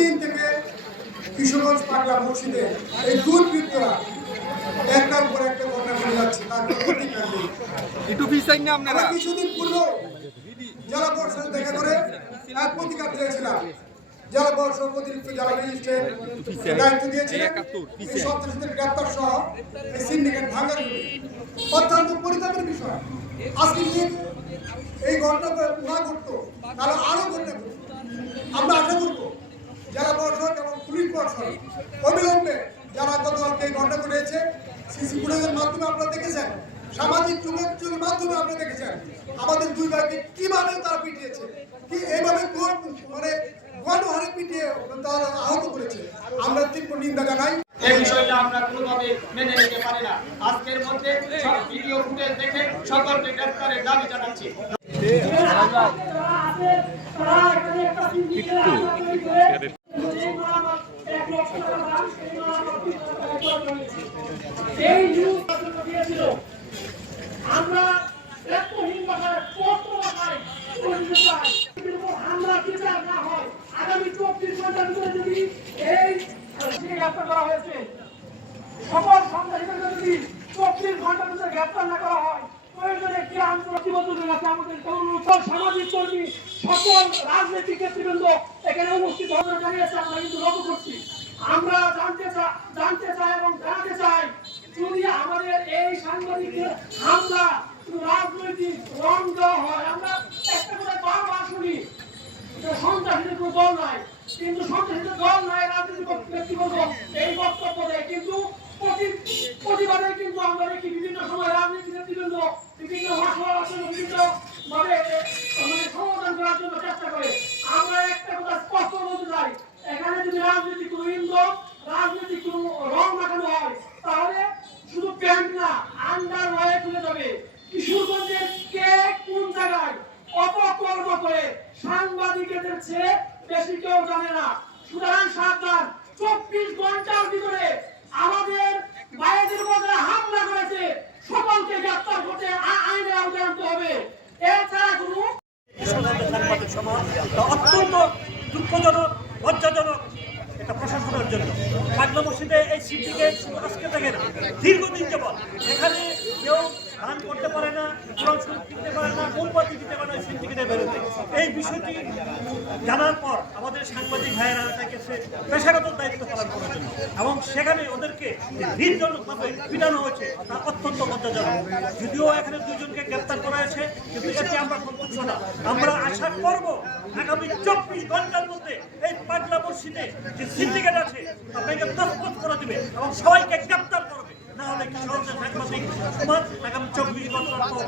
দিন থেকে কিশোরগঞ্জ পাগলা মসজিদে এই দুর্বৃত্তরা একটার পর একটা ঘটনা ঘটে যাচ্ছে, তার কোনো প্রতিকার নেই। আমরা কিছুদিন পূর্বে জেলা পরিষদ দেখা করে এক প্রতিকার চেয়েছিলাম। জেলা পরিষদ অতিরিক্ত জেলা ম্যাজিস্ট্রেট দায়িত্ব দিয়েছিলেন এই সন্ত্রাসীদের গ্রেপ্তার সহ এই সিন্ডিকেট ভাঙার অত্যন্ত পরিতাপের বিষয়। আজকে যদি এই ঘটনা না ঘটতো তাহলে আরো ঘটনা ঘটতো। আমরা আশা করবো জেলা পরিষদ এবং পুলিশ প্রশাসন অবিলম্বে যারা গতকালকে এই ঘটনা ঘটেছে সিসি ফুটেজের মাধ্যমে আপনারা দেখেছেন, সামাজিক যোগাযোগের মাধ্যমে আপনারা দেখেছেন আমাদের দুই ভাইকে কিভাবে তারা পিটিয়েছে, কি এইভাবে মানে গণহারে পিটিয়ে তারা আহত করেছে। আমরা তীব্র নিন্দা জানাই। এই বিষয়টা আমরা কোনোভাবে মেনে নিতে পারি না। আজকের মধ্যে সব ভিডিও ফুটেজ দেখে সকলকে গ্রেফতারের দাবি জানাচ্ছি। আমরা এতহীন ভাষায় পত্র ভাষায় আমরা বিচার না হয় আগামী 24 ঘন্টার ভিতরে যদি এই গ্রেফতার করা হয়েছে, সকল সন্ত্রাসীদের যদি 24 ঘন্টার ভিতরে গ্রেফতার না করা হয়, প্রয়োজনে একটি আন্তর্জাতিক আছে আমাদের সামাজিক কর্মী সকল রাজনৈতিক নেতৃবৃন্দ এখানে উপস্থিত হতে জানিয়েছে। আমরা কিন্তু লক্ষ্য করছি, আমরা জানতে চাই এবং জানাতে চাই যদি আমাদের এই সাংবাদিকদের হামলা রাজনৈতিক রং দেওয়া হয়। আমরা একটা করে বারবার শুনি যে সন্ত্রাসীদের কোনো দল নাই, কিন্তু সন্ত্রাসীদের দল নাই রাজনৈতিক ব্যক্তিবর্গ এই বক্তব্য দেয়, কিন্তু প্রতিবাদে কিন্তু আমরা দেখি বিভিন্ন সময় রাজনীতি নেতৃবৃন্দ বিভিন্ন মশলার জন্য বিভিন্ন ভাবে মানে সমাধান করার জন্য চেষ্টা করে। আমরা একটা কথা স্পষ্ট বলতে চাই, এখানে যদি রাজনৈতিক কোনো ইন্ধন রাজনৈতিক কোনো রং লাগানো হয় তাহলে শুধু প্যান্ট না আন্ডার ওয়ে খুলে যাবে। কিশোরগঞ্জের কে কোন জায়গায় অপকর্ম করে সাংবাদিকদের চেয়ে বেশি কেউ জানে না। সুতরাং সাবধান, 24 ঘন্টার ভিতরে আমাদের ভাইদের উপরে হামলা করেছে সকলকে গ্রেফতার করতে আইনের আওতায় আনতে হবে। এছাড়া কোনো সাংবাদিক সমাজ অত্যন্ত দুঃখজনক লজ্জাজনক এটা প্রশাসনের জন্য। পাগলা মসজিদে এই সিন্ডিকেট আজকে থেকে না, দীর্ঘদিন যাবৎ এখানে কেউ দান করতে পারে না, কোরআন শরীফ কিনতে পারে না, মোমবাতি দিতে পারে না সিন্ডিকেটের বিরুদ্ধে। এই বিষয়টি জানার পর আমাদের সাংবাদিক ভাইয়েরা গেছে পেশাগত দায়িত্ব পালন করার জন্য এবং সেখানে ওদেরকে নির্জনভাবে পিটানো হয়েছে, তা অত্যন্ত লজ্জাজনক। যদিও এখানে দুজনকে গ্রেপ্তার করা হয়েছে, কিন্তু এতে আমরা সন্তুষ্ট না। আমরা আশা করব আগামী 24 ঘন্টার মধ্যে এই পাগলা মসজিদে যে সিন্ডিকেট আছে আপনাকে তছনছ করে দিবে এবং সবাইকে গ্রেপ্তার করবে, না হলে সাংবাদিক সমাজ আগামী 24 ঘন্টার পর